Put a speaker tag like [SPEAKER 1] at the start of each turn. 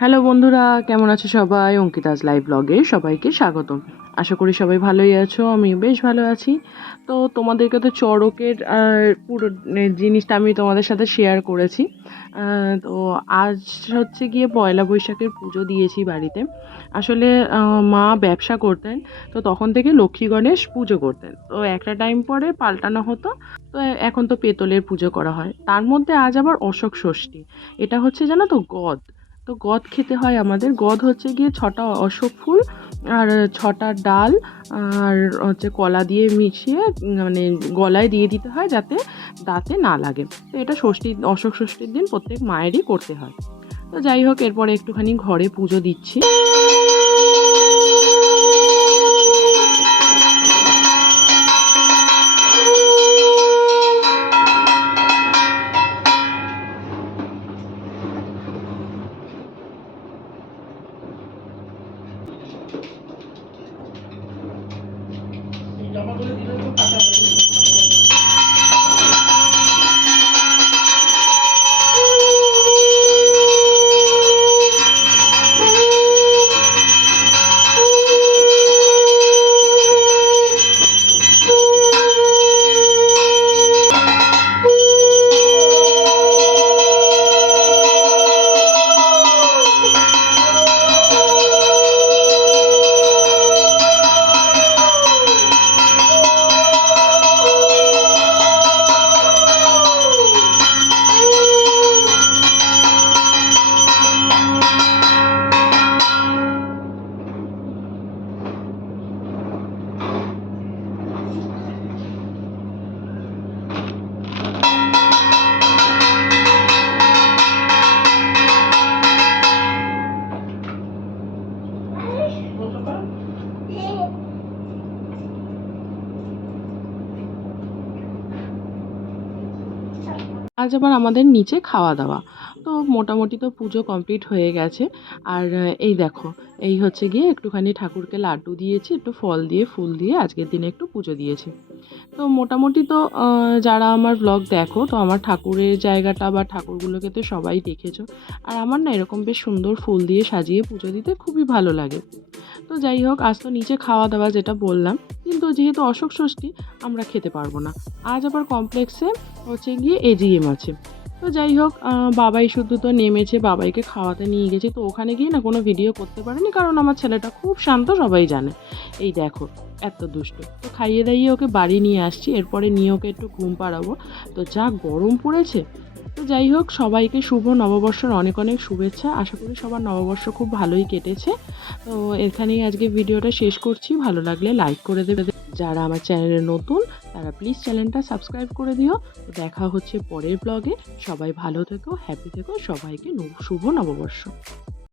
[SPEAKER 1] Hello বন্ধুরা, কেমন আছো সবাই? অঙ্কিতাজ লাইভ ব্লগে সবাইকে স্বাগতম। আশা করি সবাই ভালোই আছো আমি বেশ ভালো আছি। তো তোমাদেরকে তো চড়কের পুরো জিনিসটা আমি তোমাদের সাথে শেয়ার করেছি। তো আজ হচ্ছে গিয়ে পয়লা বৈশাখের পুজো দিয়েছি বাড়িতে। আসলে মা ব্যবসা করতেন, তো তখন থেকে লক্ষ্মী গণেশ পুজো করতেন। তো একটা টাইম পরে পাল্টানো হতো, তো এখন তো পেতলের পুজো করা হয়। তার মধ্যে আজ আবার অশোক ষষ্ঠী। এটা হচ্ছে জানো তো গদ। তো গদ খেতে হয় আমাদের। গদ হচ্ছে গিয়ে ছটা অশোক ফুল আর ছটা ডাল আর হচ্ছে কলা দিয়ে মিশিয়ে মানে গলায় দিয়ে দিতে হয় যাতে দাঁতে না লাগে। তো এটা ষষ্ঠী, অশোক ষষ্ঠীর দিন প্রত্যেক মায়েরই করতে হয়। তো যাই হোক, এরপরে একটুখানি ঘরে পুজো দিচ্ছি। জমা দিলে তো কাঁচা আজ আবার আমাদের নিচে খাওয়া দাওয়া। তো মোটামুটি তো পুজো কমপ্লিট হয়ে গেছে। আর এই দেখো, এই হচ্ছে গিয়ে একটুখানি ঠাকুরকে লাড্ডু দিয়েছি, একটু ফল দিয়ে, ফুল দিয়ে আজকের দিনে একটু পুজো দিয়েছি। তো মোটামুটি তো যারা আমার ব্লগ দেখো, তো আমার ঠাকুরের জায়গাটা বা ঠাকুরগুলোকে তো সবাই দেখেছ। আর আমার না এরকম বেশ সুন্দর ফুল দিয়ে সাজিয়ে পুজো দিতে খুবই ভালো লাগে। তো যাই হোক, আজ তো নিচে খাওয়া দাওয়া যেটা বললাম, কিন্তু যেহেতু অশোক ষষ্ঠী, আমরা খেতে পারব না। আজ আবার কমপ্লেক্সে হচ্ছে গিয়ে এজিএম আছে। তো যাই হোক বাবাই শুধু তো নেমেছে, বাবাইকে খাওয়াতে নিয়ে গেছে, তো ওখানে গিয়ে না কোনো ভিডিও করতে পারেনি, কারণ আমার ছেলেটা খুব শান্ত, সবাই জানে। এই দেখো, এত দুষ্ট। তো খাইয়ে দাইয়ে ওকে বাড়ি নিয়ে আসছি, এরপরে নিয়ে ওকে একটু ঘুম পাড়াবো। তো যা গরম পড়েছে তো যাই হোক, সবাইকে শুভ নববর্ষের অনেক অনেক শুভেচ্ছা। আশা করি সবার নববর্ষ খুব ভালোই কেটেছে। তো এখানেই আজকে ভিডিওটা শেষ করছি। ভালো লাগলে লাইক করে দেবে। যারা আমার চ্যানেলে নতুন, তারা প্লিজ চ্যানেলটা সাবস্ক্রাইব করে দিও। দেখা হচ্ছে পরের ব্লগে সবাই ভালো থেকো হ্যাপি থেকো। সবাইকে শুভ নববর্ষ।